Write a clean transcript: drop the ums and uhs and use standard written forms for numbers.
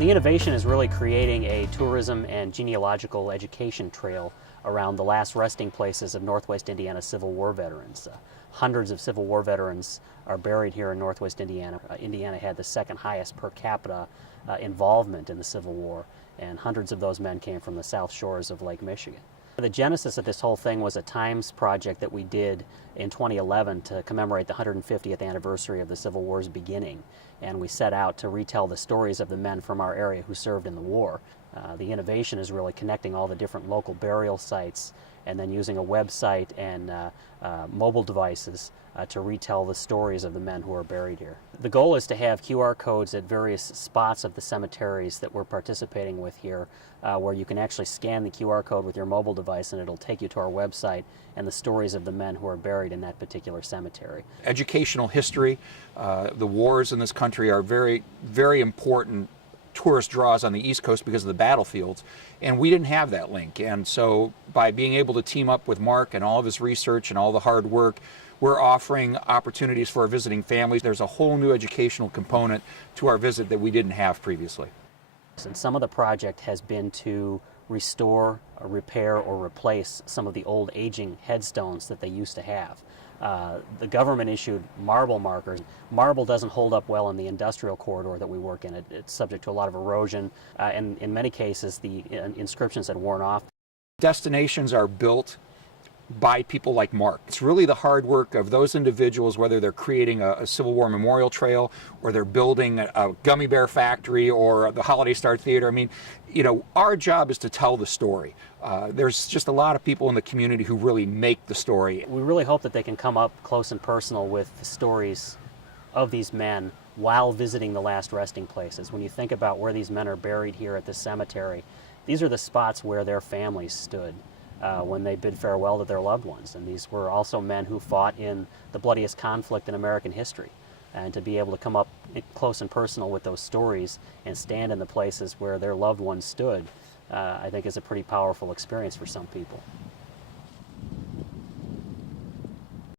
The innovation is really creating a tourism and genealogical education trail around the last resting places of Northwest Indiana Civil War veterans. Hundreds of Civil War veterans are buried here in Northwest Indiana. Indiana had the second highest per capita involvement in the Civil War, and hundreds of those men came from the South Shores of Lake Michigan. The genesis of this whole thing was a Times project that we did in 2011 to commemorate the 150th anniversary of the Civil War's beginning, and we set out to retell the stories of the men from our area who served in the war. The innovation is really connecting all the different local burial sites and then using a website and mobile devices to retell the stories of the men who are buried here. The goal is to have QR codes at various spots of the cemeteries that we're participating with here, where you can actually scan the QR code with your mobile device and it'll take you to our website and the stories of the men who are buried in that particular cemetery. Educational history, the wars in this country are very, very important tourist draws on the East Coast because of the battlefields, and we didn't have that link. And so by being able to team up with Marc and all of his research and all the hard work, we're offering opportunities for our visiting families. There's a whole new educational component to our visit that we didn't have previously. And some of the project has been to restore, repair, or replace some of the old aging headstones that they used to have. The government issued marble markers. Marble doesn't hold up well in the industrial corridor that we work in. It's subject to a lot of erosion, and in many cases the inscriptions had worn off. Destinations are built by people like Marc. It's really the hard work of those individuals, whether they're creating a Civil War memorial trail or they're building a gummy bear factory or the Holiday Star Theater. I mean, you know, our job is to tell the story. There's just a lot of people in the community who really make the story. We really hope that they can come up close and personal with the stories of these men while visiting the last resting places. When you think about where these men are buried here at this cemetery, these are the spots where their families stood when they bid farewell to their loved ones. And these were also men who fought in the bloodiest conflict in American history. And to be able to come up close and personal with those stories and stand in the places where their loved ones stood, I think is a pretty powerful experience for some people.